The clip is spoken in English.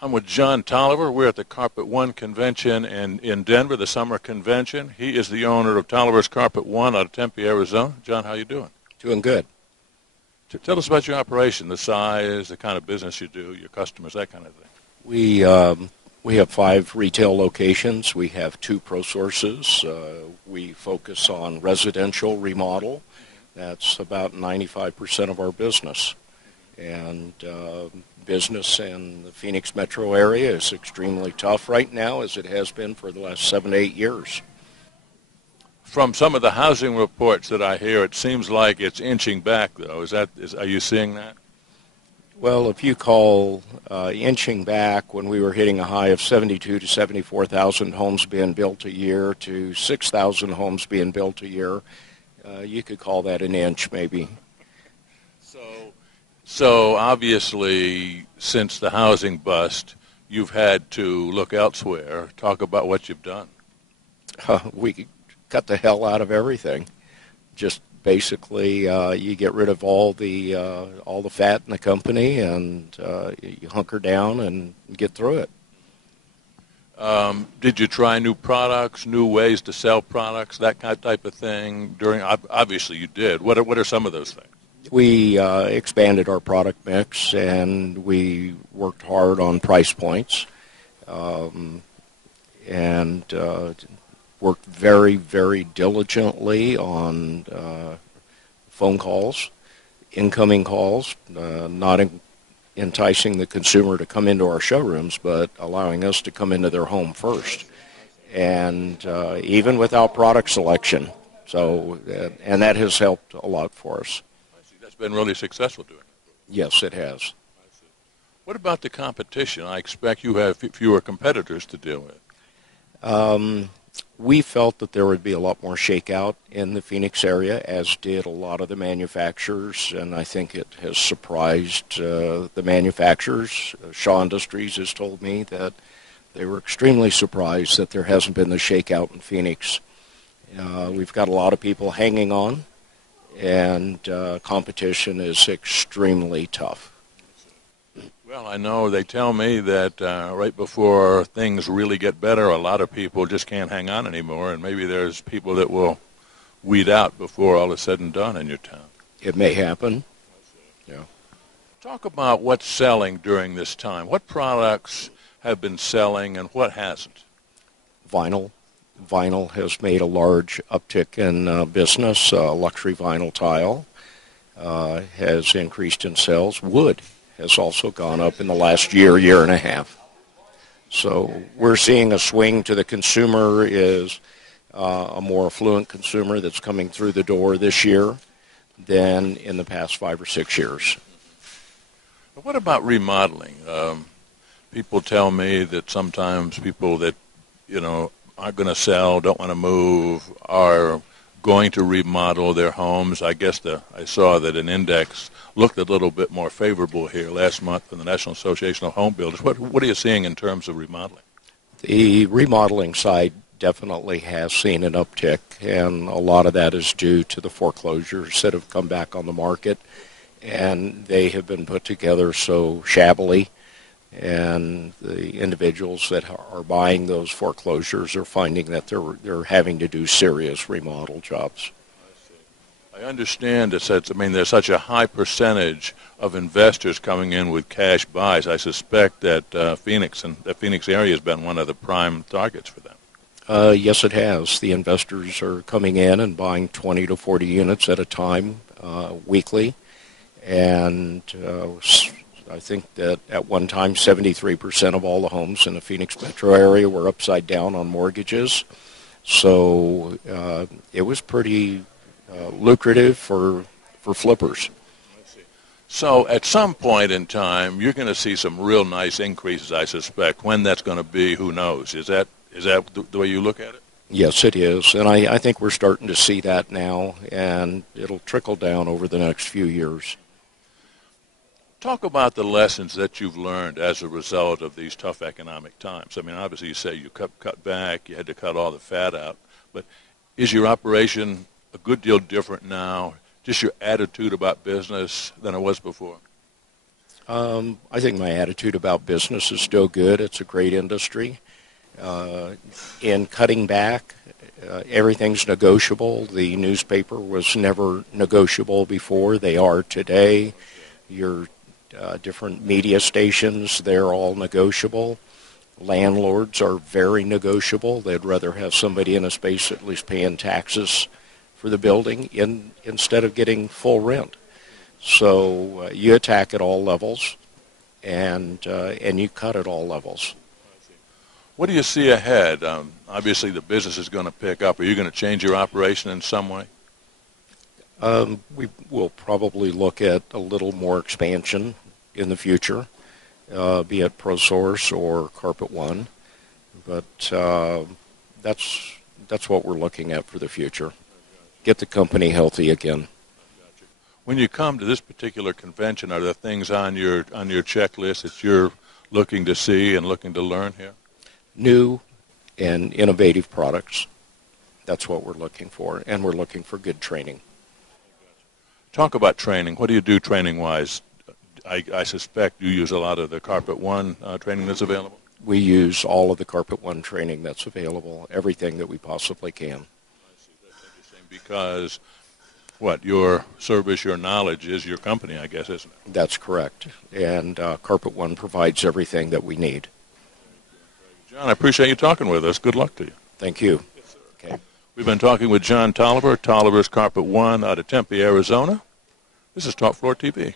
I'm with John Toliver. We're at the Carpet One convention in Denver, the summer convention. He is the owner of Toliver's Carpet One out of Tempe, Arizona. John, how you doing? Doing good. Tell us about your operation, the size, the kind of business you do, your customers, that kind of thing. We have 5 retail locations. We have 2 pro sources. We focus on residential remodel. That's about 95% of our business. And business in the Phoenix metro area is extremely tough right now, as it has been for the last 7 to 8 years. From some of the housing reports that I hear, it seems like it's inching back, though. Are you seeing that? Well, if you call inching back when we were hitting a high of 72 to 74,000 homes being built a year to 6,000 homes being built a year, you could call that an inch, maybe. So obviously, since the housing bust, you've had to look elsewhere. Talk about what you've done. We cut the hell out of everything. Just basically, you get rid of all the fat in the company, and you hunker down and get through it. Did you try new products, new ways to sell products, that kind of type of thing? Obviously, you did. What are some of those things? We expanded our product mix, and we worked hard on price points, and worked very, very diligently on phone calls, incoming calls, not enticing the consumer to come into our showrooms, but allowing us to come into their home first, and even without product selection. So, and that has helped a lot for us. That's been really successful doing it. Yes, it has. What about the competition? I expect you have fewer competitors to deal with. We felt that there would be a lot more shakeout in the Phoenix area, as did a lot of the manufacturers, and I think it has surprised the manufacturers. Shaw Industries has told me that they were extremely surprised that there hasn't been the shakeout in Phoenix. We've got a lot of people hanging on, and competition is extremely tough. Well, I know they tell me that right before things really get better, a lot of people just can't hang on anymore, and maybe there's people that will weed out before all is said and done in your town. It may happen. Yeah. Talk about what's selling during this time. What products have been selling and what hasn't? Vinyl. Vinyl has made a large uptick in business. Luxury vinyl tile has increased in sales. Wood has also gone up in the last year and a half. So we're seeing a swing to the consumer is a more affluent consumer that's coming through the door this year than in the past 5 or 6 years. What about remodeling? People tell me that sometimes people that, aren't going to sell, don't want to move, are going to remodel their homes. I guess I saw that an index looked a little bit more favorable here last month from the National Association of Home Builders. What are you seeing in terms of remodeling? The remodeling side definitely has seen an uptick, and a lot of that is due to the foreclosures that have come back on the market, and they have been put together so shabbily, and the individuals that are buying those foreclosures are finding that they're having to do serious remodel jobs. I understand there's such a high percentage of investors coming in with cash buys. I suspect that Phoenix and the Phoenix area has been one of the prime targets for them. Yes, it has. The investors are coming in and buying 20 to 40 units at a time weekly, and I think that at one time 73% of all the homes in the Phoenix metro area were upside down on mortgages. So it was pretty lucrative for flippers. So at some point in time, you're going to see some real nice increases, I suspect. When that's going to be, who knows? Is that the way you look at it? Yes, it is. And I think we're starting to see that now, and it'll trickle down over the next few years. Talk about the lessons that you've learned as a result of these tough economic times. I mean, obviously you say you cut back, you had to cut all the fat out, but is your operation a good deal different now, just your attitude about business, than it was before? I think my attitude about business is still good. It's a great industry. In cutting back, everything's negotiable. The newspaper was never negotiable before. They are today. Your different media stations, they're all negotiable. Landlords are very negotiable. They'd rather have somebody in a space at least paying taxes for the building instead of getting full rent. So you attack at all levels, and you cut at all levels. What do you see ahead? Obviously, the business is going to pick up. Are you going to change your operation in some way? We will probably look at a little more expansion in the future, be it ProSource or Carpet One. But that's what we're looking at for the future. Get the company healthy again. When you come to this particular convention, are there things on your checklist that you're looking to see and looking to learn here? New and innovative products. That's what we're looking for, and we're looking for good training. Talk about training. What do you do training-wise? I suspect you use a lot of the Carpet One training that's available. We use all of the Carpet One training that's available, everything that we possibly can. I see. That's interesting because your service, your knowledge is your company, I guess, isn't it? That's correct. And Carpet One provides everything that we need. John, I appreciate you talking with us. Good luck to you. Thank you. Yes, sir. Okay. We've been talking with John Toliver, Toliver's Carpet One out of Tempe, Arizona. This is Talk Floor TV.